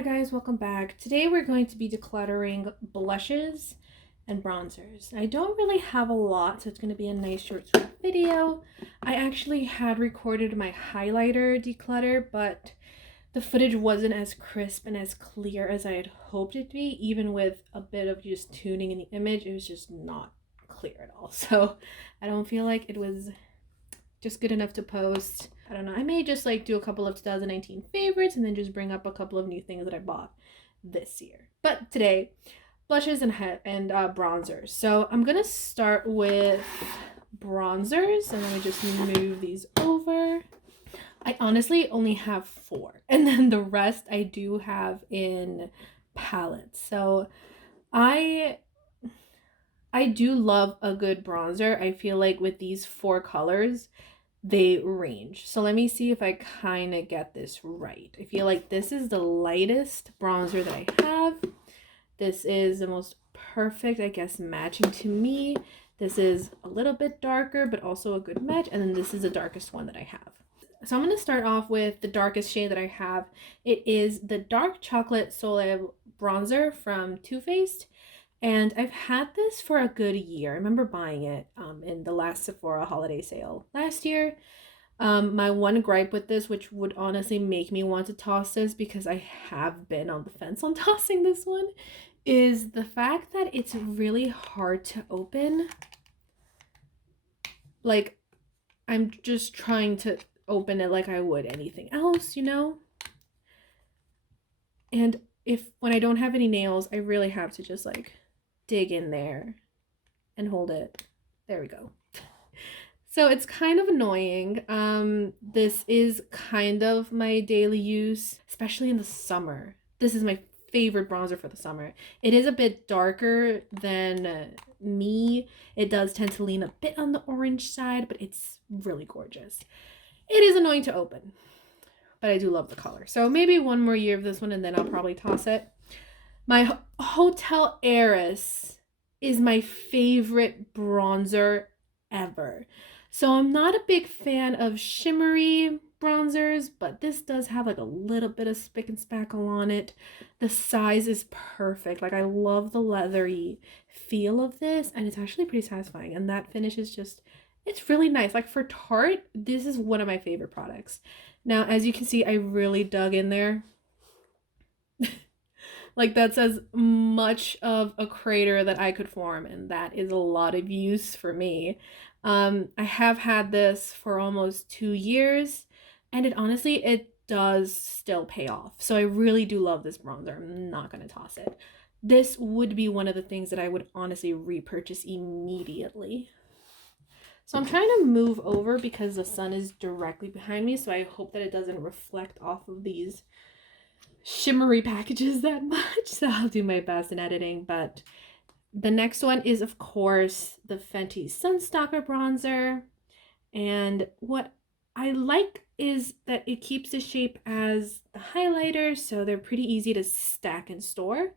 Hi guys, welcome back. Today we're going to be decluttering blushes and bronzers. I don't really have a lot, so it's going to be a nice short sweet video. I actually had recorded my highlighter declutter, but the footage wasn't as crisp and as clear as I had hoped it to be. Even with a bit of just tuning in the image, it was just not clear at all. So I don't feel like it was just good enough to post. I don't know, I may just like do a couple of 2019 favorites and then just bring up a couple of new things that I bought this year. But today, blushes and bronzers. So I'm gonna start with bronzers, and let me just move these over. I honestly only have 4, and then the rest I do have in palettes. So I do love a good bronzer. I feel like with these 4 colors, they range. So let me see if I kind of get this right. I feel like this is the lightest bronzer that I have. This is the most perfect, I guess, matching to me. This is a little bit darker, but also a good match. And then this is the darkest one that I have. So I'm going to start off with the darkest shade that I have. It is the Dark Chocolate Soleil Bronzer from TooFaced. And I've had this for a good year. I remember buying it in the last Sephora holiday sale last year. My one gripe with this, which would honestly make me want to toss this because I have been on the fence on tossing this one, is the fact that it's really hard to open. Like, I'm just trying to open it like I would anything else, you know? And when I don't have any nails, I really have to just like dig in there and hold it. There we go. So it's kind of annoying. This is kind of my daily use, especially in the summer. This is my favorite bronzer for the summer. It is a bit darker than me. It does tend to lean a bit on the orange side, but it's really gorgeous. It is annoying to open, but I do love the color. So maybe one more year of this one and then I'll probably toss it. My Hotel Heiress is my favorite bronzer ever. So I'm not a big fan of shimmery bronzers, but this does have like a little bit of spick and spackle on it. The size is perfect. Like, I love the leathery feel of this, and it's actually pretty satisfying. And that finish is just, it's really nice. Like, for Tarte, this is one of my favorite products. Now, as you can see, I really dug in there. Like, that's as much of a crater that I could form, and that is a lot of use for me. I have had this for almost 2 years, and it does still pay off. So I really do love this bronzer. I'm not going to toss it. This would be one of the things that I would honestly repurchase immediately. So I'm trying to move over because the sun is directly behind me, so I hope that it doesn't reflect off of these shimmery packages that much. So I'll do my best in editing. But the next one is, of course, the Fenty Sunstalker bronzer. And what I like is that it keeps the shape as the highlighter, so they're pretty easy to stack and store.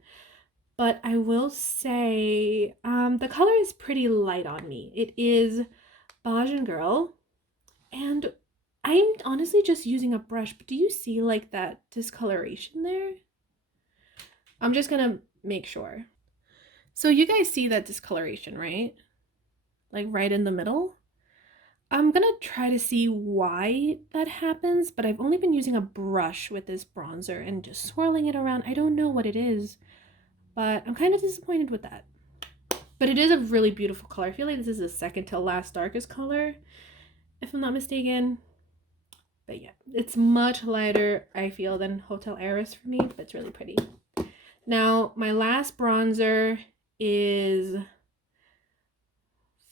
But I will say the color is pretty light on me. It is Beige and Girl, and I'm honestly just using a brush, but do you see like that discoloration there? I'm just gonna make sure. So you guys see that discoloration, right? Like right in the middle. I'm gonna try to see why that happens, but I've only been using a brush with this bronzer and just swirling it around. I don't know what it is, but I'm kind of disappointed with that. But it is a really beautiful color. I feel like this is the second to last darkest color, if I'm not mistaken. But yeah, it's much lighter, I feel, than Hotel Heiress for me, but it's really pretty. Now, my last bronzer is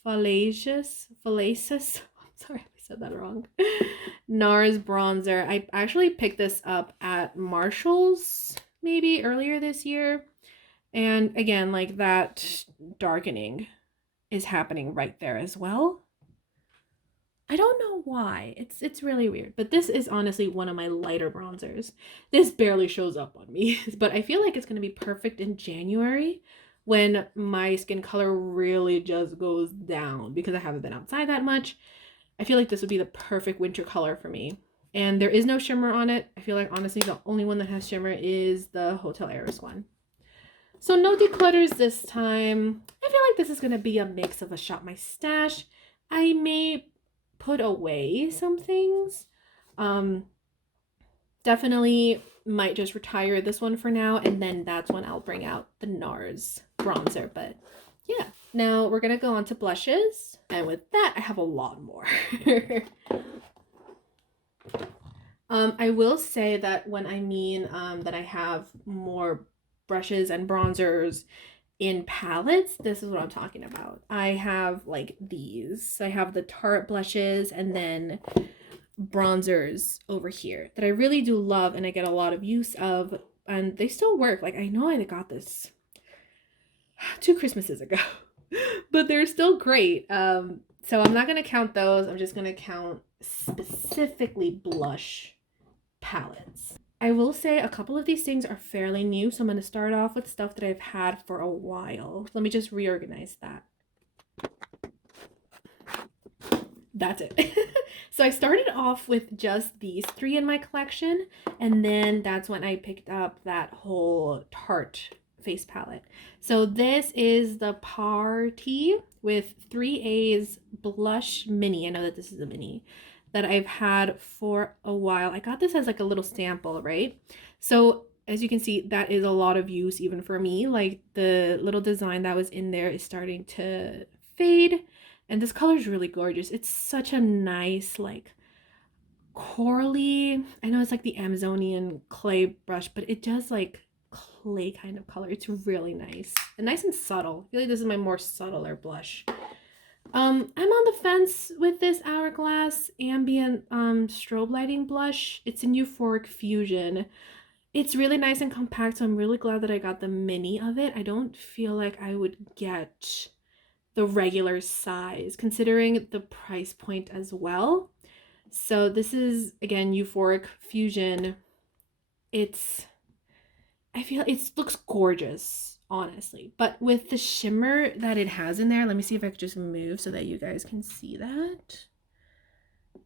Fallacious. I'm sorry if I said that wrong. NARS bronzer. I actually picked this up at Marshall's maybe earlier this year. And again, like, that darkening is happening right there as well. I don't know why. It's really weird. But this is honestly one of my lighter bronzers. This barely shows up on me. But I feel like it's going to be perfect in January when my skin color really just goes down because I haven't been outside that much. I feel like this would be the perfect winter color for me. And there is no shimmer on it. I feel like honestly the only one that has shimmer is the Hotel Heiress one. So no declutters this time. I feel like this is going to be a mix of a Shop My Stash. I may put away some things. Definitely might just retire this one for now, and then that's when I'll bring out the NARS bronzer. But yeah, now we're going to go on to blushes. And with that, I have a lot more. I will say that when I mean that I have more brushes and bronzers in palettes, this is what I'm talking about. I have like these. I have the Tarte blushes and then bronzers over here that I really do love and I get a lot of use of, and they still work. Like I know I got this 2 Christmases ago, but they're still great. So I'm not gonna count those. I'm just gonna count specifically blush palettes. I will say a couple of these things are fairly new, so I'm going to start off with stuff that I've had for a while. Let me just reorganize that. That's it. So I started off with just these 3 in my collection, and then that's when I picked up that whole Tarte face palette. So this is the Party with 3A's Blush Mini. I know that this is a mini that I've had for a while. I got this as like a little sample, right? So as you can see, that is a lot of use even for me. Like the little design that was in there is starting to fade, and this color is really gorgeous. It's such a nice like corally, I know it's like the Amazonian clay brush, but it does like clay kind of color. It's really nice and nice and subtle. I feel like this is my more subtler blush. I'm on the fence with this Hourglass ambient strobe lighting blush. It's in Euphoric Fusion. It's really nice and compact, so I'm really glad that I got the mini of it. I don't feel like I would get the regular size considering the price point as well. So this is again Euphoric Fusion. I feel it looks gorgeous, honestly, but with the shimmer that it has in there, let me see if I could just move so that you guys can see that.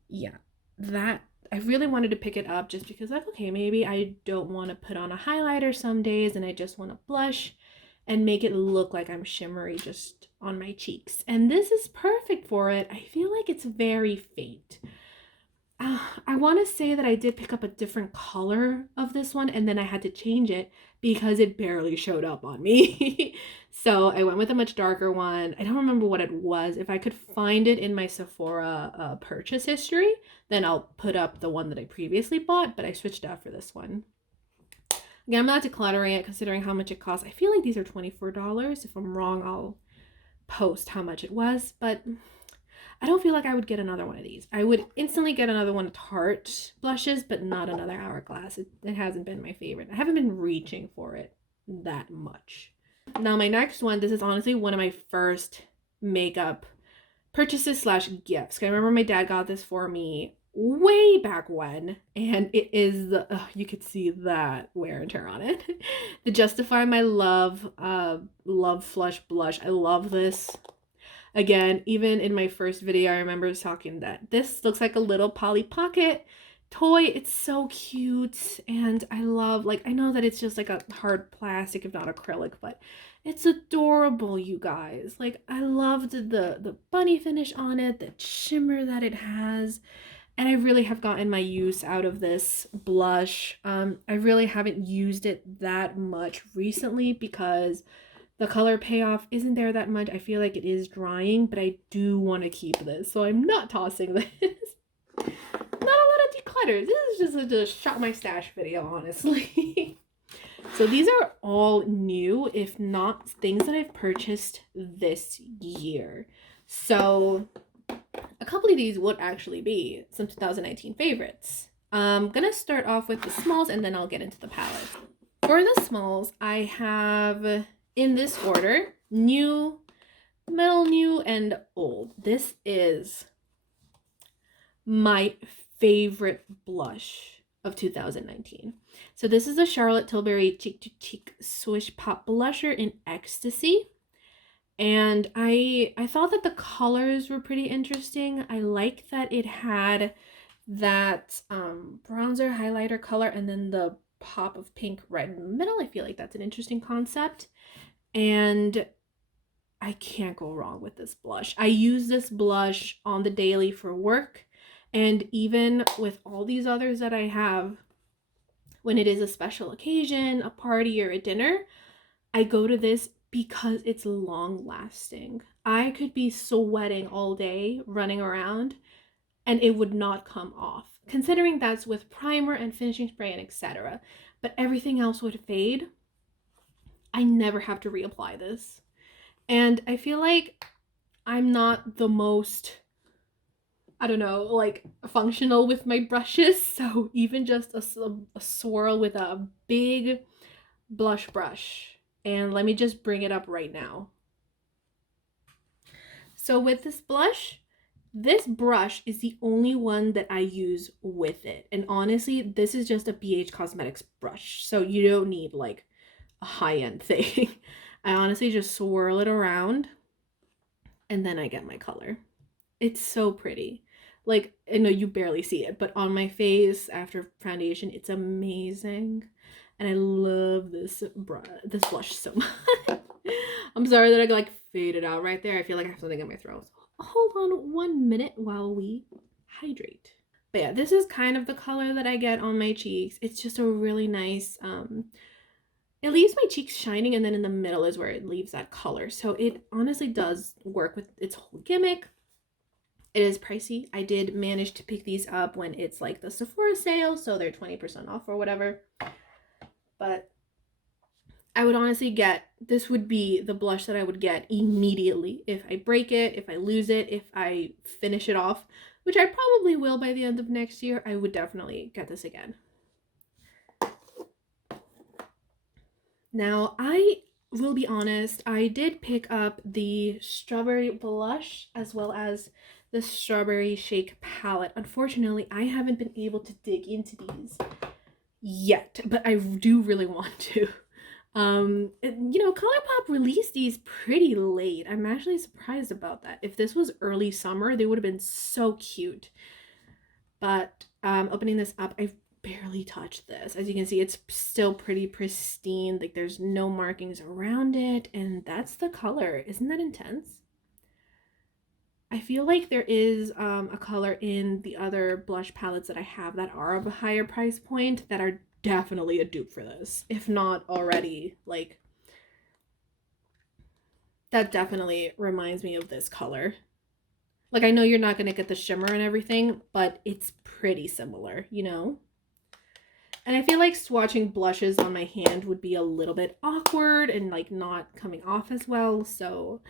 Yeah, that I really wanted to pick it up just because like, okay, maybe I don't want to put on a highlighter some days and I just want to blush and make it look like I'm shimmery just on my cheeks, and this is perfect for it. I feel like it's very faint. I want to say that I did pick up a different color of this one and then I had to change it because it barely showed up on me. So I went with a much darker one. I don't remember what it was. If I could find it in my Sephora purchase history, then I'll put up the one that I previously bought, but I switched out for this one. Again, I'm not decluttering it considering how much it costs. I feel like these are $24. If I'm wrong, I'll post how much it was, but I don't feel like I would get another one of these. I would instantly get another one of Tarte blushes, but not another Hourglass. It hasn't been my favorite. I haven't been reaching for it that much. Now my next one, this is honestly one of my first makeup purchases slash gifts. I remember my dad got this for me way back when, and it is the you could see that wear and tear on it. The Justify My Love Love Flush Blush. I love this. Again, even in my first video, I remember talking that this looks like a little Polly Pocket toy. It's so cute, and I love, like, I know that it's just like a hard plastic, if not acrylic, but it's adorable, you guys. Like, I loved the bunny finish on it, the shimmer that it has, and I really have gotten my use out of this blush. I really haven't used it that much recently because the color payoff isn't there that much. I feel like it is drying, but I do want to keep this, so I'm not tossing this. Not a lot of declutter. This is just a shop my stash video, honestly. So these are all new, if not things that I've purchased this year. So a couple of these would actually be some 2019 favorites. I'm gonna start off with the smalls and then I'll get into the palette. For the smalls, I have, in this order, new, middle new, and old. This is my favorite blush of 2019. So this is a Charlotte Tilbury Cheek to Cheek Swish Pop Blusher in Ecstasy. And I thought that the colors were pretty interesting. I like that it had that bronzer highlighter color and then the pop of pink right in the middle. I feel like that's an interesting concept. And I can't go wrong with this blush. I use this blush on the daily for work, and even with all these others that I have, when it is a special occasion, a party, or a dinner, I go to this because it's long lasting. I could be sweating all day running around and it would not come off, considering that's with primer and finishing spray and etc. But everything else would fade. I never have to reapply this. And I feel like I'm not the most, I don't know, like functional with my brushes. So even just a swirl with a big blush brush. And let me just bring it up right now. So with this blush, this brush is the only one that I use with it. And honestly, this is just a BH Cosmetics brush. So you don't need like a high-end thing. I honestly just swirl it around and then I get my color. It's so pretty. Like, I know you barely see it, but on my face after foundation, it's amazing. And I love this blush so much. I'm sorry that I like faded out right there. I feel like I have something in my throat. Hold on 1 minute while we hydrate. But yeah, this is kind of the color that I get on my cheeks. It's just a really nice, it leaves my cheeks shining, and then in the middle is where it leaves that color. So it honestly does work with its whole gimmick. It is pricey. I did manage to pick these up when it's like the Sephora sale, so they're 20% off or whatever. But I would honestly get, this would be the blush that I would get immediately if I break it, if I lose it, if I finish it off, which I probably will by the end of next year. I would definitely get this again. Now, I will be honest, I did pick up the strawberry blush as well as the strawberry shake palette. Unfortunately, I haven't been able to dig into these yet, but I do really want to. You know, ColourPop released these pretty late. I'm actually surprised about that. If this was early summer, they would have been so cute. But opening this up, I've barely touched this. As you can see, it's still pretty pristine. Like, there's no markings around it, and that's the color. Isn't that intense? I feel like there is a color in the other blush palettes that I have that are of a higher price point that are definitely a dupe for this, if not already. Like, that definitely reminds me of this color. Like, I know you're not going to get the shimmer and everything, but it's pretty similar, you know? And I feel like swatching blushes on my hand would be a little bit awkward and like not coming off as well, so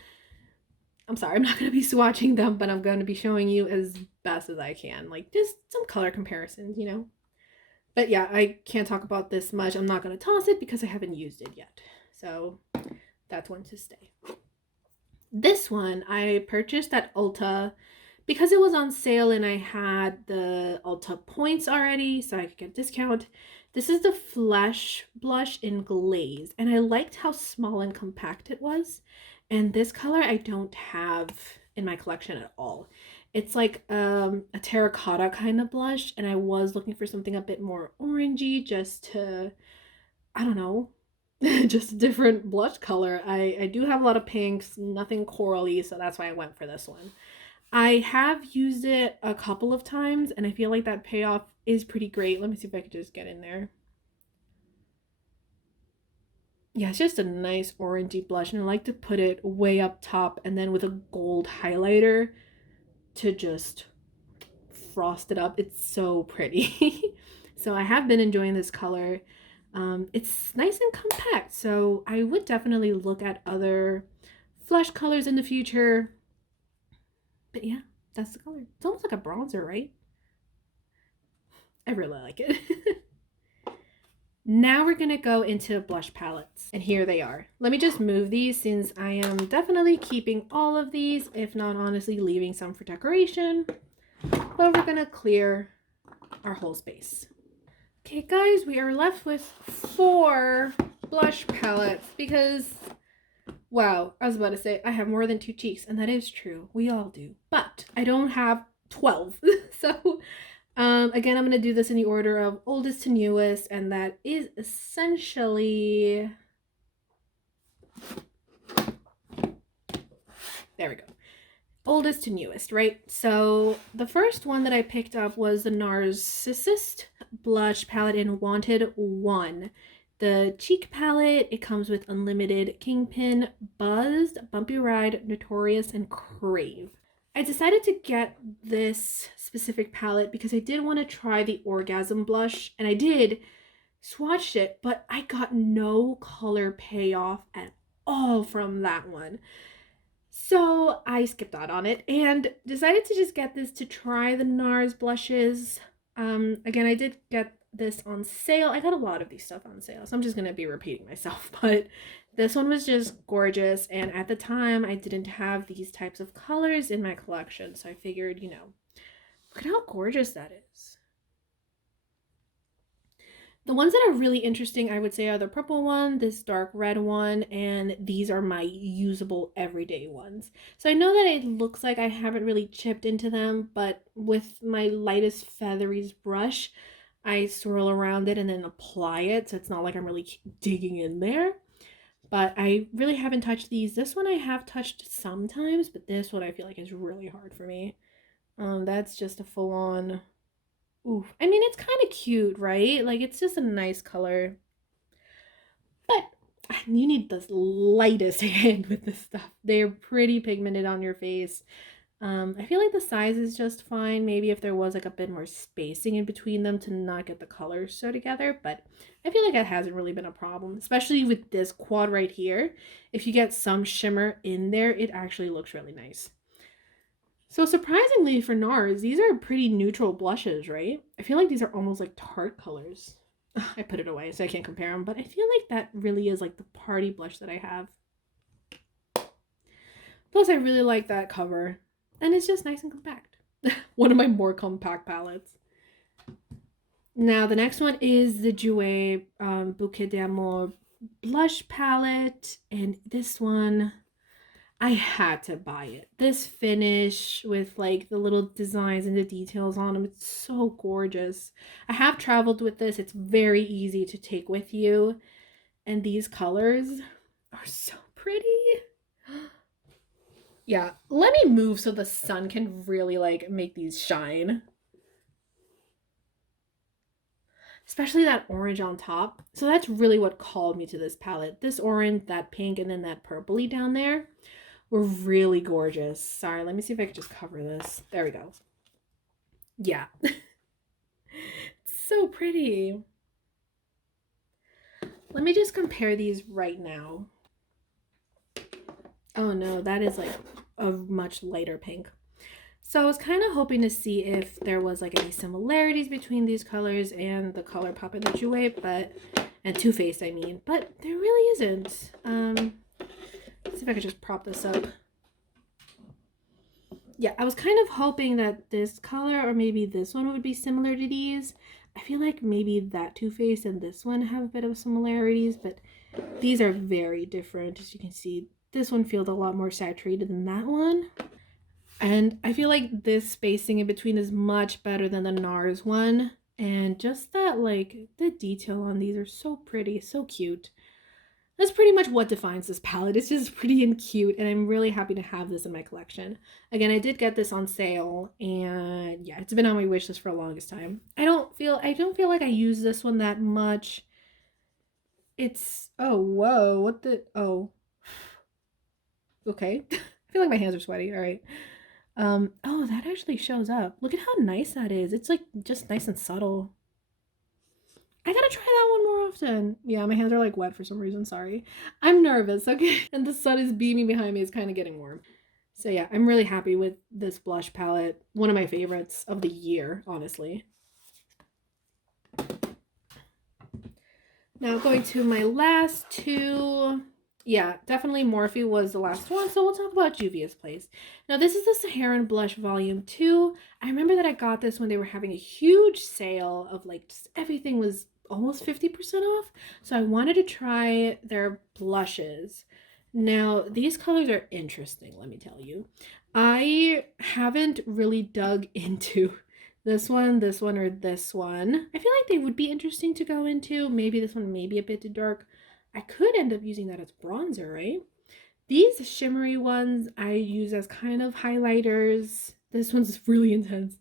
I'm sorry, I'm not going to be swatching them, but I'm going to be showing you as best as I can. Like, just some color comparisons, you know? But yeah, I can't talk about this much. I'm not going to toss it because I haven't used it yet. So that's one to stay. This one I purchased at Ulta because it was on sale and I had the Ulta points already, so I could get a discount. This is the Flesh Blush in Glaze, and I liked how small and compact it was. And this color I don't have in my collection at all. It's like a terracotta kind of blush, and I was looking for something a bit more orangey, just to, I don't know, just a different blush color. I do have a lot of pinks, nothing corally, so that's why I went for this one. I have used it a couple of times, and I feel like that payoff is pretty great. Let me see if I could just get in there. Yeah, it's just a nice orangey blush, and I like to put it way up top and then with a gold highlighter to just frost it up. It's so pretty. So I have been enjoying this color. It's nice and compact, so I would definitely look at other flush colors in the future. But yeah, that's the color. It's almost like a bronzer, right? I really like it. Now we're gonna go into blush palettes, and here they are. Let me just move these since I am definitely keeping all of these, if not honestly leaving some for decoration. But we're gonna clear our whole space. Okay guys, we are left with 4 blush palettes because, wow, I was about to say I have more than 2 cheeks, and that is true. We all do. But I don't have 12. So Again, I'm going to do this in the order of oldest to newest, and that is essentially... There we go. Oldest to newest, right? So the first one that I picked up was the NARS blush palette in Wanted 1. The cheek palette, it comes with Unlimited, Kingpin, Buzzed, Bumpy Ride, Notorious, and Crave. I decided to get this specific palette because I did want to try the Orgasm blush, and I did, swatched it, but I got no color payoff at all from that one. So I skipped out on it and decided to just get this to try the NARS blushes. Again, I did get this on sale. I got a lot of these stuff on sale, so I'm just going to be repeating myself, but this one was just gorgeous, and at the time I didn't have these types of colors in my collection, so I figured, you know, look at how gorgeous that is. The ones that are really interesting, I would say, are the purple one, this dark red one, and these are my usable everyday ones. So I know that it looks like I haven't really chipped into them, but with my lightest featheries brush, I swirl around it and then apply it, so it's not like I'm really digging in there. But I really haven't touched these. This one I have touched sometimes, but this one I feel like is really hard for me. That's just a full-on... Oof. I mean, it's kind of cute, right? Like, it's just a nice color. But you need the lightest hand with this stuff. They're pretty pigmented on your face. I feel like the size is just fine. Maybe if there was like a bit more spacing in between them to not get the colors so together. But I feel like that hasn't really been a problem. Especially with this quad right here. If you get some shimmer in there, it actually looks really nice. So surprisingly for NARS, these are pretty neutral blushes, right? I feel like these are almost like Tarte colors. I put it away so I can't compare them, but I feel like that really is like the party blush that I have. Plus, I really like that cover, and it's just nice and compact. One of my more compact palettes. Now, the next one is the Jouer Bouquet d'Amour blush palette, and this one... I had to buy it. This finish with like the little designs and the details on them, it's so gorgeous. I have traveled with this. It's very easy to take with you. And these colors are so pretty. Yeah, let me move so the sun can really like make these shine. Especially that orange on top. So that's really what called me to this palette. This orange, that pink, and then that purpley down there were really gorgeous. Sorry, let me see if I could just cover this. There we go. Yeah. It's so pretty. Let me just compare these right now. Oh no, that is like a much lighter pink. So I was kind of hoping to see if there was like any similarities between these colors and the colourpop and the Jouer, and TooFaced, I mean, but there really isn't. Let's see if I could just prop this up. Yeah, I was kind of hoping that this color or maybe this one would be similar to these. I feel like maybe that TooFaced and this one have a bit of similarities, but these are very different. As you can see, this one feels a lot more saturated than that one. And I feel like this spacing in between is much better than the NARS one. And just that, like, the detail on these are so pretty, so cute. That's pretty much what defines this palette. It's just pretty and cute, and I'm really happy to have this in my collection. Again, I did get this on sale, and yeah, it's been on my wish list for the longest time. I don't feel like I use this one that much. It's, oh, whoa, what the, oh. Okay. I feel like my hands are sweaty. All right. Oh, that actually shows up. Look at how nice that is. It's like just nice and subtle. I gotta try that one more often. Yeah, my hands are like wet for some reason. Sorry. I'm nervous, okay? And the sun is beaming behind me. It's kind of getting warm. So yeah, I'm really happy with this blush palette. One of my favorites of the year, honestly. Now going to my last two. Yeah, definitely Morphe was the last one, so we'll talk about Juvia's Place. Now, this is the Saharan Blush Volume 2. I remember that I got this when they were having a huge sale of, like, just everything was almost 50% off. So I wanted to try their blushes. Now, these colors are interesting, let me tell you. I haven't really dug into This one, or this one. I feel like they would be interesting to go into. Maybe this one may be a bit too dark. I could end up using that as bronzer, right? These shimmery ones I use as kind of highlighters. This one's really intense.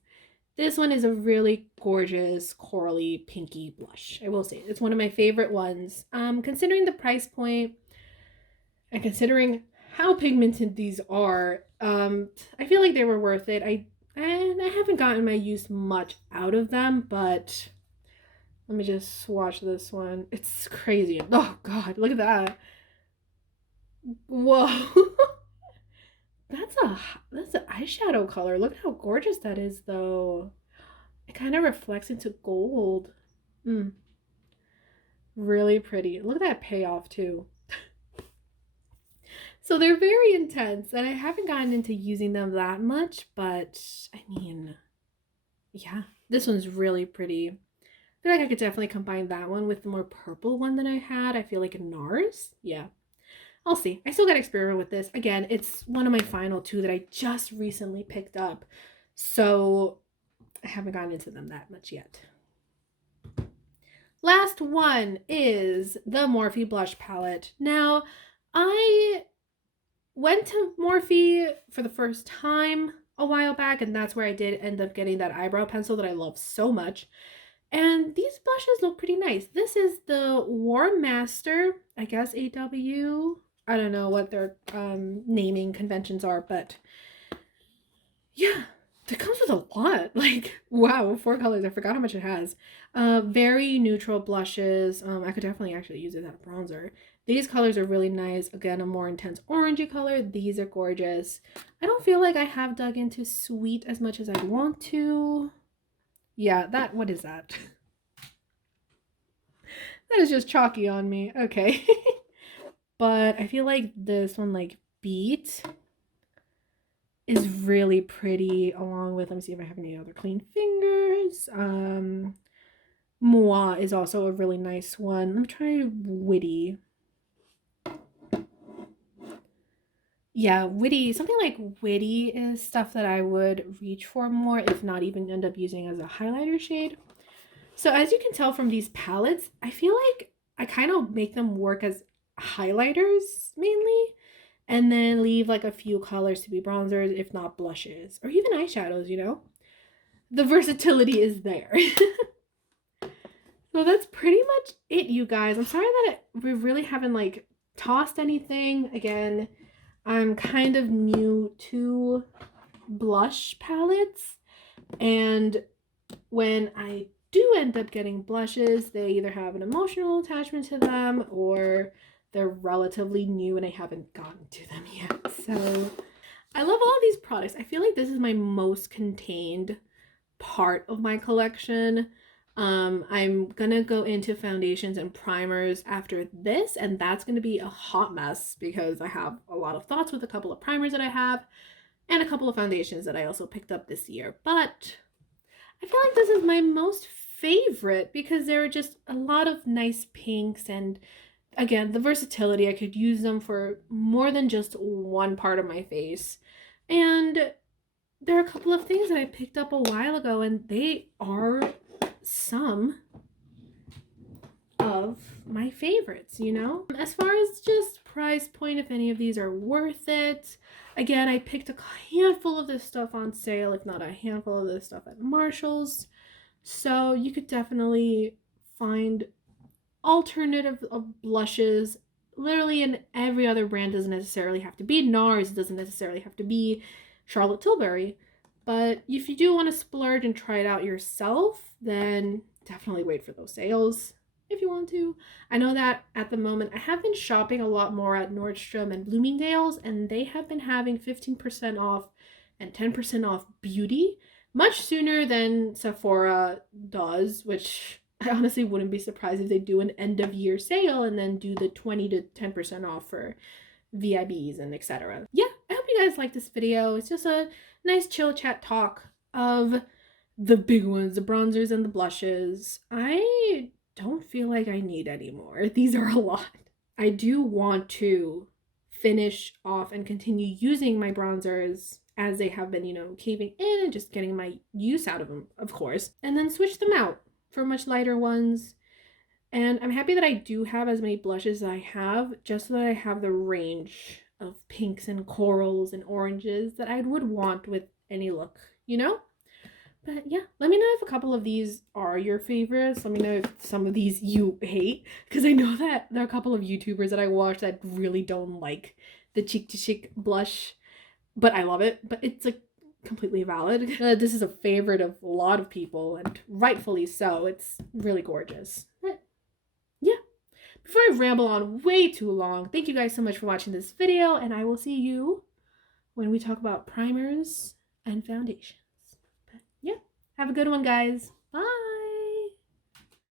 This one is a really gorgeous corally pinky blush. I will say it's one of my favorite ones. Considering the price point and considering how pigmented these are, I feel like they were worth it. I haven't gotten my use much out of them, but let me just swatch this one. It's crazy. Oh god, look at that. Whoa. That's an eyeshadow color. Look how gorgeous that is though. It kind of reflects into gold. Really pretty. Look at that payoff too. So they're very intense, and I haven't gotten into using them that much, but I mean, yeah, this one's really pretty. I feel like I could definitely combine that one with the more purple one that I had. I feel like a NARS. Yeah. I'll see. I still got to experiment with this. Again, it's one of my final two that I just recently picked up. So I haven't gotten into them that much yet. Last one is the Morphe blush palette. Now, I went to Morphe for the first time a while back, and that's where I did end up getting that eyebrow pencil that I love so much. And these blushes look pretty nice. This is the War Master, I guess AW. I don't know what their naming conventions are, but yeah, it comes with a lot. Like, wow, 4 colors. I forgot how much it has. Very neutral blushes. I could definitely actually use it as a bronzer. These colors are really nice. Again, a more intense orangey color. These are gorgeous. I don't feel like I have dug into sweet as much as I want to. Yeah, what is that? That is just chalky on me. Okay. But I feel like this one, like Beat, is really pretty, along with, let me see if I have any other clean fingers. Moi is also a really nice one. Let me try Witty. Yeah, Witty, something like Witty is stuff that I would reach for more, if not even end up using as a highlighter shade. So as you can tell from these palettes, I feel like I kind of make them work as highlighters mainly, and then leave like a few colors to be bronzers, if not blushes, or even eyeshadows, you know? The versatility is there. So that's pretty much it, you guys. I'm sorry that we really haven't like tossed anything. Again, I'm kind of new to blush palettes, and when I do end up getting blushes, they either have an emotional attachment to them or they're relatively new and I haven't gotten to them yet. So I love all of these products. I feel like this is my most contained part of my collection. I'm gonna go into foundations and primers after this, and that's gonna be a hot mess because I have a lot of thoughts with a couple of primers that I have and a couple of foundations that I also picked up this year. But I feel like this is my most favorite because there are just a lot of nice pinks, and again, the versatility. I could use them for more than just one part of my face. And there are a couple of things that I picked up a while ago, and they are some of my favorites, you know? As far as just price point, if any of these are worth it, again, I picked a handful of this stuff on sale, if not a handful of this stuff at Marshall's. So you could definitely find alternative of blushes literally in every other brand. Doesn't necessarily have to be NARS, doesn't necessarily have to be Charlotte Tilbury. But if you do want to splurge and try it out yourself, then definitely wait for those sales if you want to. I know that at the moment I have been shopping a lot more at Nordstrom and Bloomingdale's, and they have been having 15% off and 10% off beauty much sooner than Sephora does, which I honestly wouldn't be surprised if they do an end of year sale and then do the 20 to 10% off for VIBs and etc. Yeah, I hope you guys like this video. It's just a nice chill chat talk of the big ones, the bronzers and the blushes. I don't feel like I need any more. These are a lot. I do want to finish off and continue using my bronzers as they have been, you know, caving in and just getting my use out of them, of course. And then switch them out for much lighter ones. And I'm happy that I do have as many blushes as I have, just so that I have the range of pinks and corals and oranges that I would want with any look, you know? But yeah, let me know if a couple of these are your favorites. Let me know if some of these you hate, because I know that there are a couple of YouTubers that I watch that really don't like the cheek to cheek blush, but I love it. But it's like completely valid. This is a favorite of a lot of people, and rightfully so. It's really gorgeous. Yeah. Before I ramble on way too long, thank you guys so much for watching this video, and I will see you when we talk about primers and foundations. But yeah, have a good one, guys. Bye.